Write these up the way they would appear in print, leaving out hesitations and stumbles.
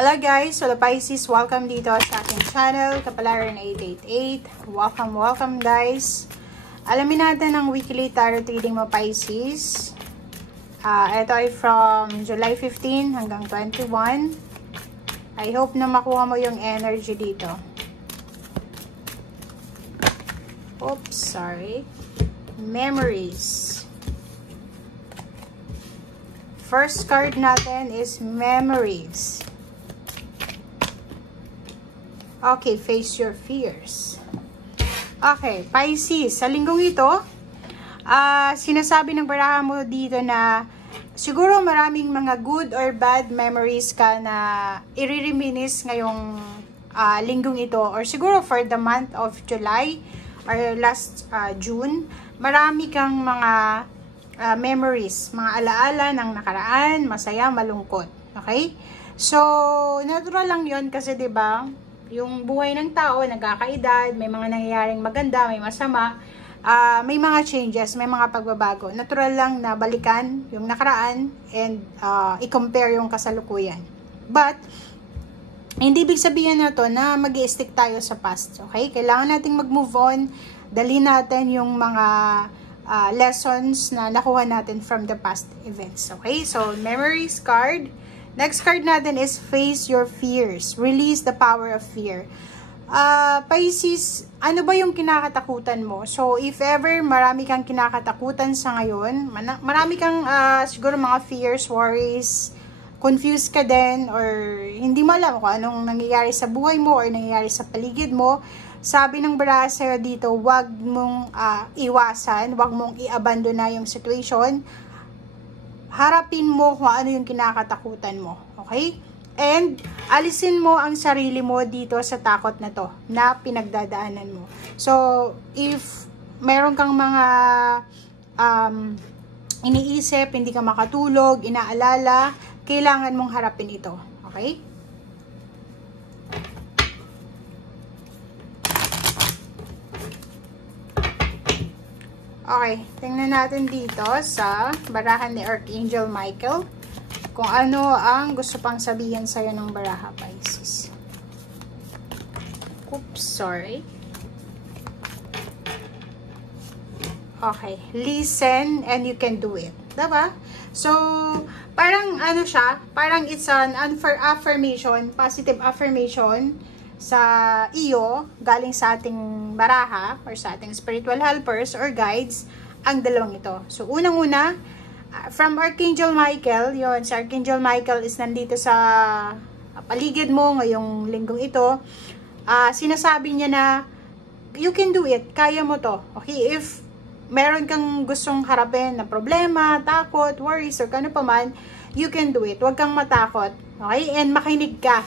Hello guys, Hello Pisces, welcome dito sa ating channel, Kapalaran 888. Welcome guys. Alamin natin ang weekly tarot reading mo Pisces. Ito ay from July 15 hanggang 21. I hope na makuha mo yung energy dito. Oops, sorry. Memories. First card natin is Memories. Okay, face your fears. Okay, Pisces, sa linggong ito, sinasabi ng baraha mo dito na siguro maraming mga good or bad memories ka na i-reminisce ngayong linggong ito, or siguro for the month of July or last June, marami kang mga memories, mga alaala ng nakaraan, masaya, malungkot. Okay? So, natural lang yon kasi 'di ba? Yung buhay ng tao, nagkakaedad, may mga nangyayaring maganda, may masama, may mga changes, may mga pagbabago. Natural lang na balikan yung nakaraan and i-compare yung kasalukuyan. But, hindi ibig sabihin na to na mag-i-stick tayo sa past. Okay? Kailangan nating mag-move on, dali natin yung mga lessons na nakuha natin from the past events. Okay? So, memories card. Next card natin is Face Your Fears. Release the power of fear. Pisces, ano ba yung kinakatakutan mo? So, if ever marami kang kinakatakutan sa ngayon, marami kang siguro mga fears, worries, confused ka din, or hindi mo alam kung anong nangyayari sa buhay mo or nangyayari sa paligid mo, sabi ng baraha sa'yo dito, wag mong iwasan, wag mong i-abandon na yung situation. Harapin mo kung ano yung kinakatakutan mo. Okay? And, alisin mo ang sarili mo dito sa takot na to, na pinagdadaanan mo. So, if meron kang mga iniisip, hindi ka makatulog, inaalala, kailangan mong harapin ito. Okay? Okay, tingnan natin dito sa barahan ni Archangel Michael kung ano ang gusto pang sabihin sa'yo ng baraha, Pisces. Oops, sorry. Okay, listen and you can do it. Diba? So, parang ano siya, parang it's an affirmation, positive affirmation sa iyo, galing sa ating baraha or sa ating spiritual helpers or guides, ang dalawang ito. So, unang-una, from Archangel Michael, yon, si Archangel Michael is nandito sa paligid mo ngayong linggong ito. Sinasabi niya na, you can do it, kaya mo to. Okay, if meron kang gustong harapin na problema, takot, worries, or kano pa man, you can do it. Huwag kang matakot. Okay, and makinig ka.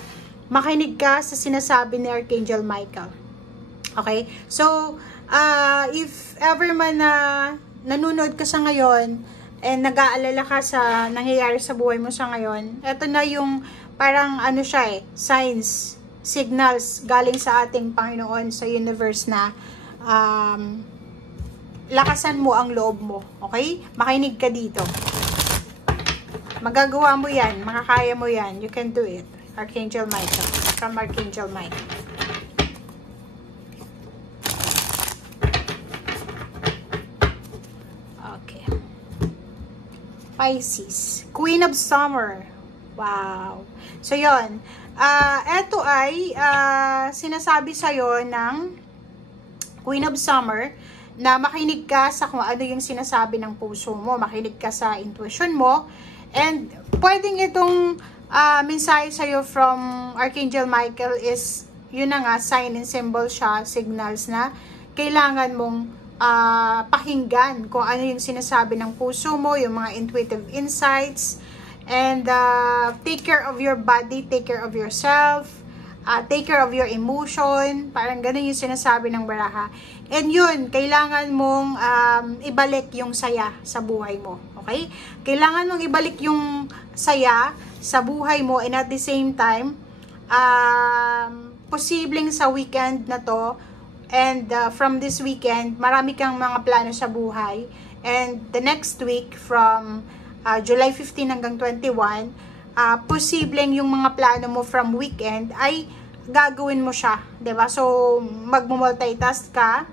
Makinig ka sa sinasabi ni Archangel Michael. Okay? So, if ever man na nanonood ka sa ngayon and nag-aalala ka sa nangyayari sa buhay mo sa ngayon, eto na yung parang ano siya signs, signals galing sa ating Panginoon sa universe na lakasan mo ang loob mo. Okay? Makinig ka dito. Magagawa mo yan. Makakaya mo yan. You can do it. Archangel Michael. From Archangel Michael. Okay. Pisces. Queen of Summer. Wow. So, yun. Ito ay sinasabi sa'yo ng Queen of Summer na makinig ka sa kung ano yung sinasabi ng puso mo. Makinig ka sa intuition mo. And pwedeng itong mensahe sa'yo from Archangel Michael is, yun na nga, sign and symbol siya, signals na kailangan mong pakinggan kung ano yung sinasabi ng puso mo, yung mga intuitive insights, and take care of your body, take care of yourself, take care of your emotion, parang ganun yung sinasabi ng baraha. And yun, kailangan mong ibalik yung saya sa buhay mo. Okay? Kailangan mong ibalik yung saya sa buhay mo, and at the same time, posibleng sa weekend na to, and from this weekend, marami kang mga plano sa buhay, and the next week, from July 15 hanggang 21, posibleng yung mga plano mo from weekend ay gagawin mo siya, 'di ba? So magmo-multitask ka,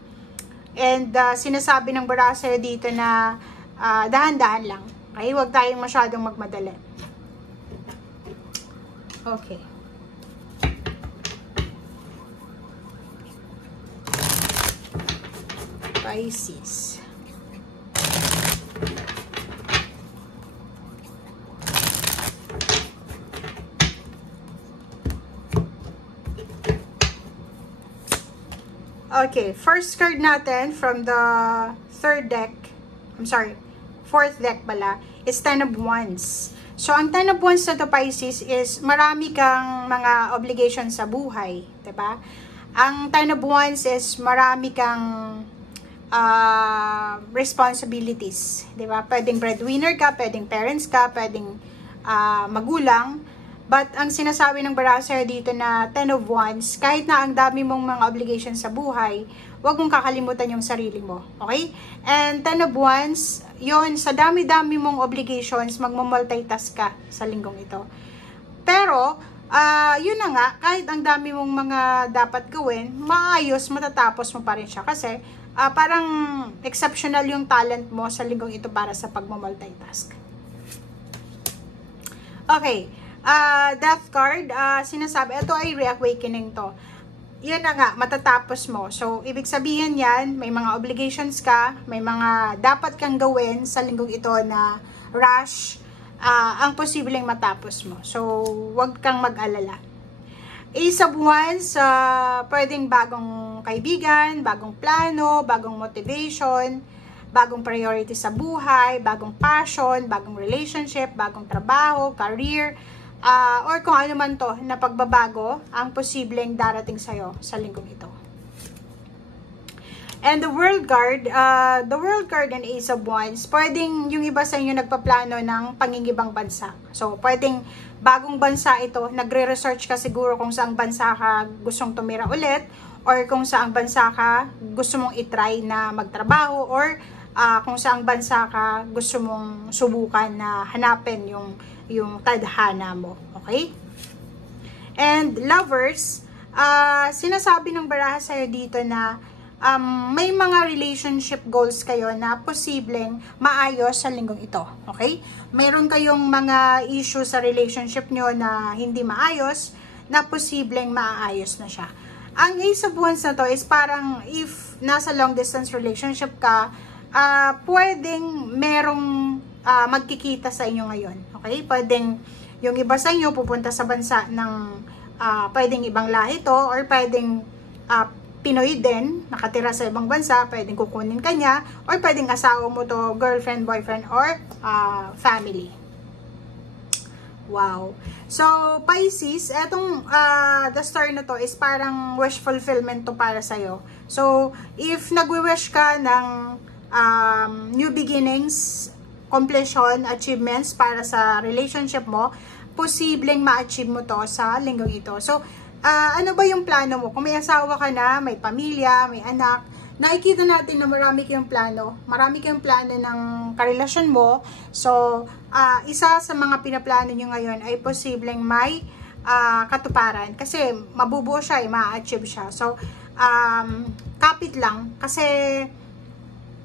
and sinasabi ng baraha sa'yo dito na dahan-dahan lang. Okay? Huwag tayong masyadong magmadali. Okay. Pisces. Okay, first card natin from the fourth deck pala, is Ten of Wands. So, ang Ten of Wands na to, Pisces, is marami kang mga obligations sa buhay, diba? Ang Ten of Wands is marami kang responsibilities, diba? Pwedeng breadwinner ka, pwedeng parents ka, pwedeng magulang. But, ang sinasabi ng baraha sa'yo dito na Ten of Wands, kahit na ang dami mong mga obligations sa buhay, huwag mong kakalimutan yung sarili mo. Okay? And Ten of Wands, yun, sa dami-dami mong obligations, magmumultitask ka sa linggong ito. Pero, yun na nga, kahit ang dami mong mga dapat gawin, maayos, matatapos mo pa rin siya. Kasi, parang exceptional yung talent mo sa linggong ito para sa pagmumultitask. Okay. Death card, sinasabi, ito ay reawakening to. Yan na nga, matatapos mo. So, ibig sabihin yan, may mga obligations ka, may mga dapat kang gawin sa linggong ito na rush, ang posibleng matapos mo. So, wag kang mag-alala. Ace of Wands, pwedeng bagong kaibigan, bagong plano, bagong motivation, bagong priority sa buhay, bagong passion, bagong relationship, bagong trabaho, career, or kung ano man to na pagbabago ang posibleng darating sa'yo sa linggong ito. And the World Card and Ace of Wands, pwedeng yung iba sa inyo nagpaplano ng pangingibang bansa. So, pwedeng bagong bansa ito, nagre-research ka siguro kung saang bansa ka gustong tumira ulit, or kung saang bansa ka gusto mong itry na magtrabaho, or kung saang bansa ka gusto mong subukan na hanapin yung tadhana mo. Okay? And lovers, sinasabi ng baraha sa'yo dito na may mga relationship goals kayo na posibleng maayos sa linggong ito. Okay? Mayroon kayong mga issue sa relationship nyo na hindi maayos, na posibleng maaayos na siya. Ang Ace of Wands na to is parang if nasa long distance relationship ka, pwedeng merong magkikita sa inyo ngayon. Okay? Pwedeng yung iba sa inyo pupunta sa bansa ng pwedeng ibang lahi to, or pwedeng Pinoy din, nakatira sa ibang bansa, pwedeng kukunin ka niya, or pwedeng asawa mo to, girlfriend, boyfriend, or family. Wow. So, Pisces, etong the star na to is parang wish fulfillment to para sa'yo. So, if nagwi-wish ka ng new beginnings, completion, achievements para sa relationship mo, posibleng ma-achieve mo to sa linggong ito. So, ano ba yung plano mo? Kung may asawa ka na, may pamilya, may anak, nakikita natin na marami kayong plano. Marami kayong plano ng karelasyon mo. So, isa sa mga pinaplano nyo ngayon ay posibleng may katuparan. Kasi mabubuo siya, ma-achieve siya. So, kapit lang. Kasi,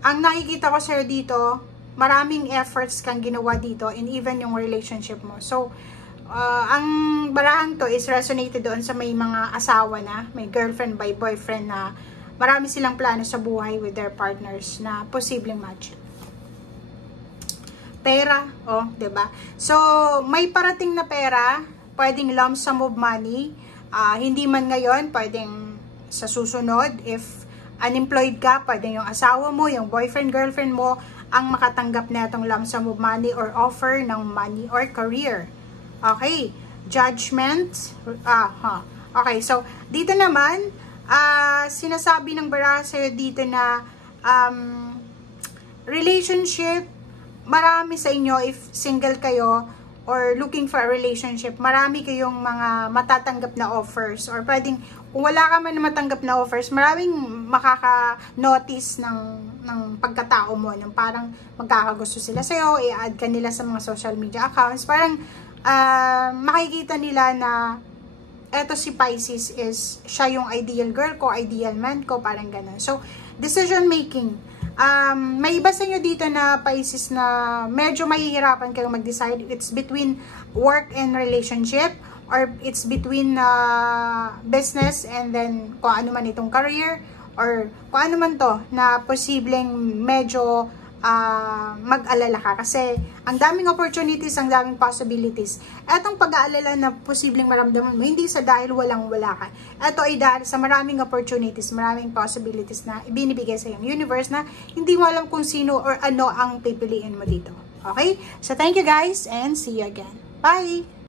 ang nakikita ko sa'yo dito, maraming efforts kang ginawa dito and even yung relationship mo. So, ang barahang to is resonated doon sa may mga asawa na, may girlfriend by boyfriend na marami silang plano sa buhay with their partners na posibleng match. Pera, diba? So, may parating na pera, pwedeng lump sum of money, hindi man ngayon, pwedeng sa susunod, if unemployed ka, pwedeng yung asawa mo, yung boyfriend, girlfriend mo, ang makatanggap na itong lump sum of money or offer ng money or career. Okay, Judgment. Okay, so dito naman, sinasabi ng baraha sa'yo dito na relationship, marami sa inyo, if single kayo or looking for a relationship, marami kayong mga matatanggap na offers, or pwedeng, kung wala ka man na matanggap na offers, maraming makaka-notice ng pagkatao mo, ng parang magkakagusto sila sa'yo, i-add ka nila sa mga social media accounts, parang makikita nila na eto si Pisces is siya yung ideal girl ko, ideal man ko, parang ganun. So, decision making. May iba sa inyo dito na Pisces na medyo mahihirapan kayong mag-decide. It's between work and relationship, or it's between business and then kung ano man itong career, or kung ano man to na posibleng medyo mag-alala ka kasi ang daming opportunities, ang daming possibilities. Etong pag-aalala na posibleng maramdaman mo, hindi sa dahil walang-wala ka. Ito ay dahil sa maraming opportunities, maraming possibilities na ibinibigay sa iyong universe na hindi mo alam kung sino or ano ang pipiliin mo dito. Okay? So, thank you guys and see you again. Bye!